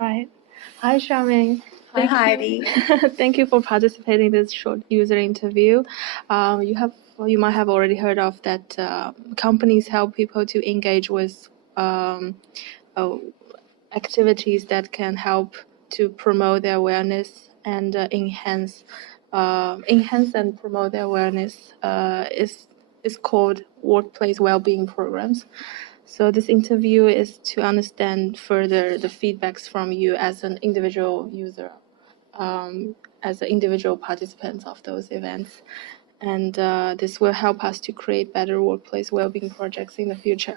Right. Hi, Xiaoming. Hi, Heidi. Thank you for participating in this short user interview. You might have already heard of that companies help people to engage with um, uh, activities that can help to promote their awareness and enhance and promote their awareness. Is called workplace well-being programs. So this interview is to understand further the feedbacks from you as an individual user, as an individual participant of those events. And this will help us to create better workplace well-being projects in the future.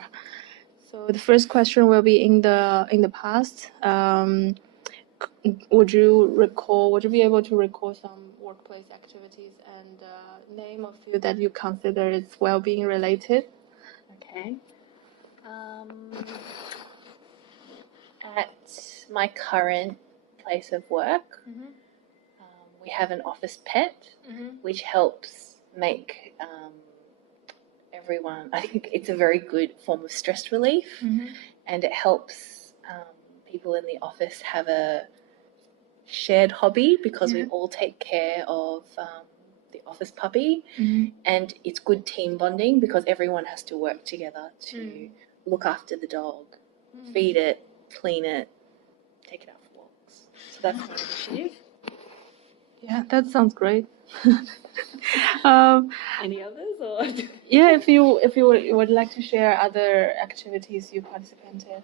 So the first question will be in the past. Would you be able to recall some workplace activities and name a few that you consider is well-being related? Okay. At my current place of work, we have an office pet, which helps make everyone. I think it's a very good form of stress relief, and it helps people in the office have a shared hobby because we all take care of the office puppy, and it's good team bonding because everyone has to work together to look after the dog, feed it, clean it, take it out for walks. So that's my initiative. Yeah, that sounds great. Any others or? Yeah, if you would like to share other activities you participated,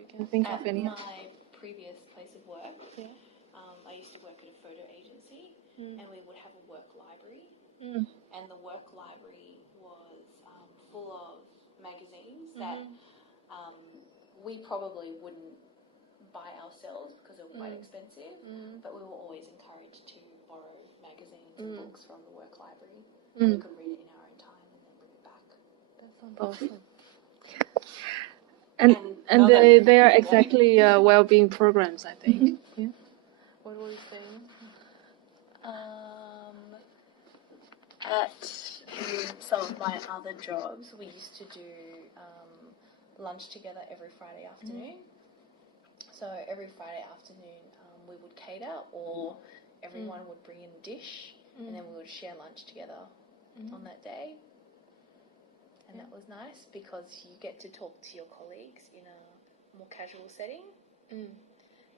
you can think of any. At my previous place of work, I used to work at a photo agency, and we would have a work library, and the work library was full of magazines that we probably wouldn't buy ourselves because they were quite expensive, but we were always encouraged to borrow magazines and books from the work library. We could read it in our own time and then bring it back. That sounds awesome. And they are exactly well-being programs, I think. Yeah. What were you saying? At some of my other jobs, we used to do lunch together every Friday afternoon. So every Friday afternoon, we would cater, or everyone would bring in a dish, and then we would share lunch together on that day. And that was nice because you get to talk to your colleagues in a more casual setting.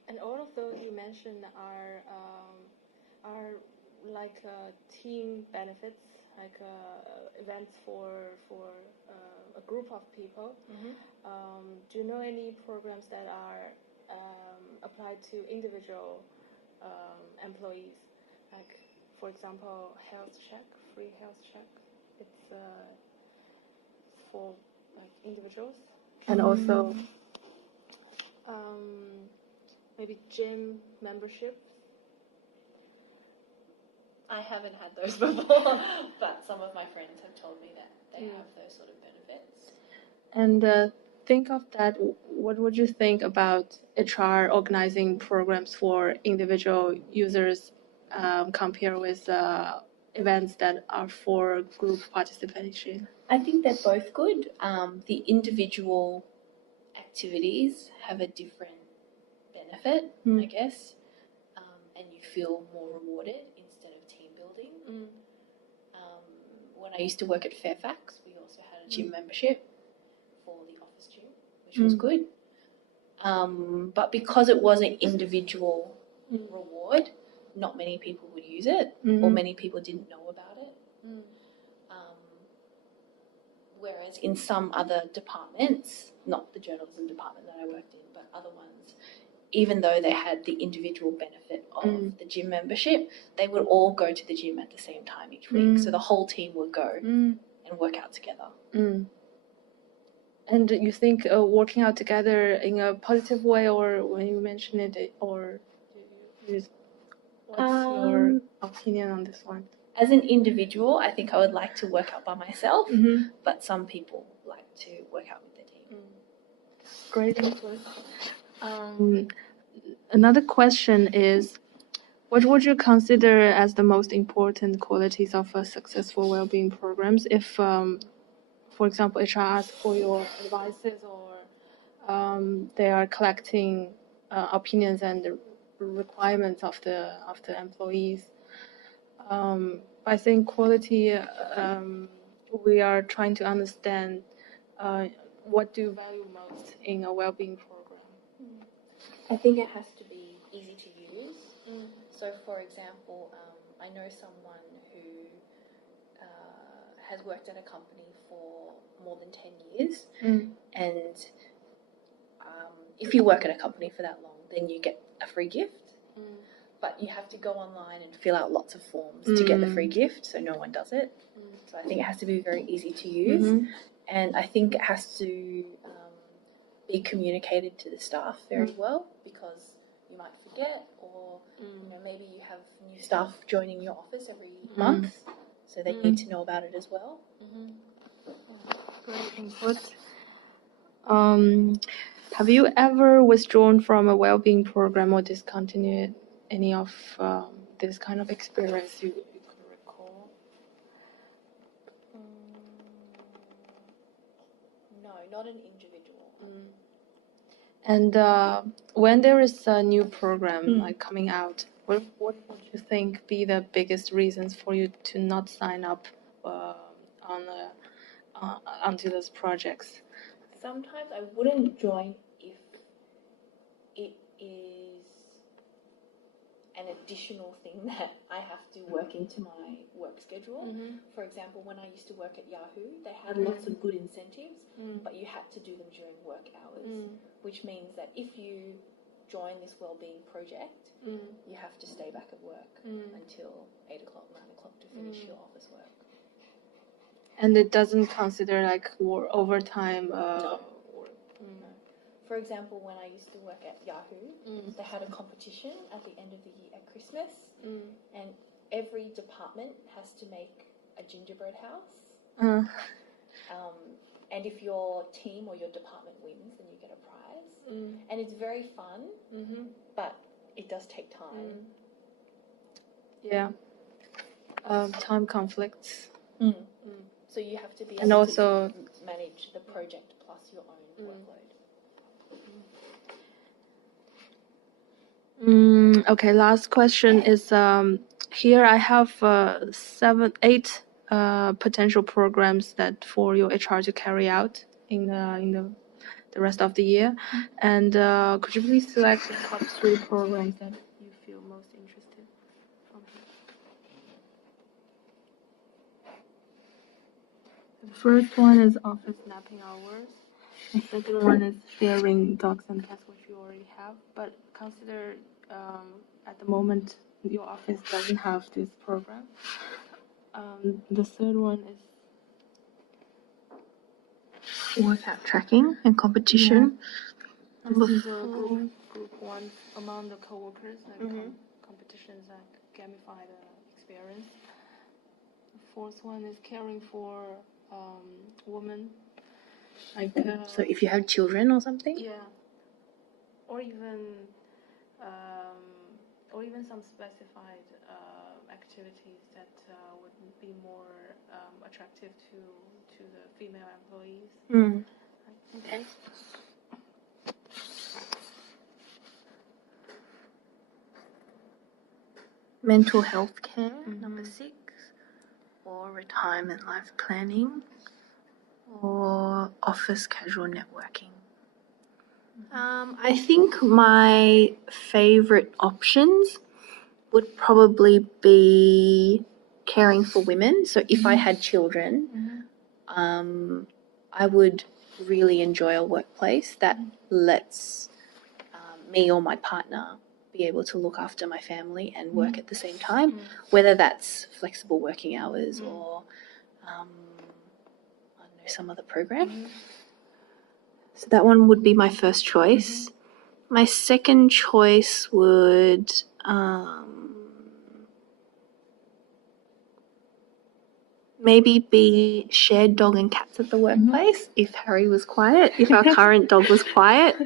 And all of those you mentioned are like team benefits, like events for a group of people. Do you know any programs that are applied to individual employees? Like, for example, health check, free health check. It's for like individuals, and also maybe gym membership. I haven't had those before, but some of my friends have told me that they have those sort of benefits. And think of that. What would you think about HR organizing programs for individual users compared with events that are for group participation? I think they're both good. The individual activities have a different benefit, I guess, and you feel more rewarded instead of team building. When I used to work at Fairfax, we also had a gym membership for the office gym, which was good. But because it was an individual reward, not many people would use it, or many people didn't know about it. Whereas in some other departments, not the journalism department that I worked in, but other ones, even though they had the individual benefit of the gym membership, they would all go to the gym at the same time each week. So the whole team would go and work out together. And you think working out together in a positive way, or when you mention it, or what's your opinion on this one? As an individual, I think I would like to work out by myself, but some people like to work out with the team. Great input. Another question is, what would you consider as the most important qualities of a successful well-being programs? If, for example, HR asks for your advices, or they are collecting opinions and the requirements of the employees. I think quality, we are trying to understand what do you value most in a well-being program. I think it has to be easy to use. So, for example, I know someone who has worked at a company for more than 10 years, and if you work at a company for that long, then you get a free gift. But you have to go online and fill out lots of forms to get the free gift, so no one does it. So I think it has to be very easy to use, and I think it has to be communicated to the staff very well, because you might forget, or maybe you have new staff joining your office every month, so they need to know about it as well. Great input. Have you ever withdrawn from a well-being program or discontinued any of this kind of experience you could recall? No, not an individual. And when there is a new program like coming out, what would you think be the biggest reasons for you to not sign up onto those projects? Sometimes I wouldn't join if it is an additional thing that I have to work into my work schedule. For example, when I used to work at Yahoo, they had lots of good incentives, but you had to do them during work hours, which means that if you join this wellbeing project, you have to stay back at work until 8 o'clock, 9 o'clock to finish your office work. And it doesn't consider like overtime? No. For example, when I used to work at Yahoo, they had a competition at the end of the year at Christmas, and every department has to make a gingerbread house. And if your team or your department wins, then you get a prize. And it's very fun, but it does take time. Yeah. Time conflicts. So you have to be and able also to manage the project plus your own workload. Okay, last question is here I have 8 potential programs that for your HR to carry out in the rest of the year, and could you please select the top 3 programs that you feel most interested from here? The first one is office napping hours. The second one is sharing dogs and cats, which you already have, but consider at the moment your office doesn't have this program. The third one is Workout tracking and competition. this is a group one among the co-workers, like competitions that gamify the experience. The fourth one is caring for women. Like, so if you have children or something? Yeah. Or even some specified activities that would be more attractive to the female employees. Okay. Mental health care, number 6, or retirement life planning, or office casual networking. I think my favorite options would probably be caring for women. So if I had children, I would really enjoy a workplace that lets me or my partner be able to look after my family and work at the same time, whether that's flexible working hours or I don't know, some other program. So that one would be my first choice. My second choice would maybe be shared dog and cats at the workplace. If Harry was quiet, if our current dog was quiet,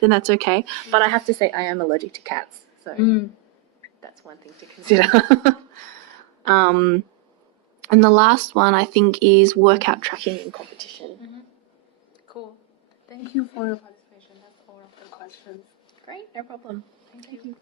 then that's okay. But I have to say I am allergic to cats, so that's one thing to consider. And the last one I think is workout tracking and competition. Cool. Thank you for your participation. That's all of the questions. Great. No problem. Thank you.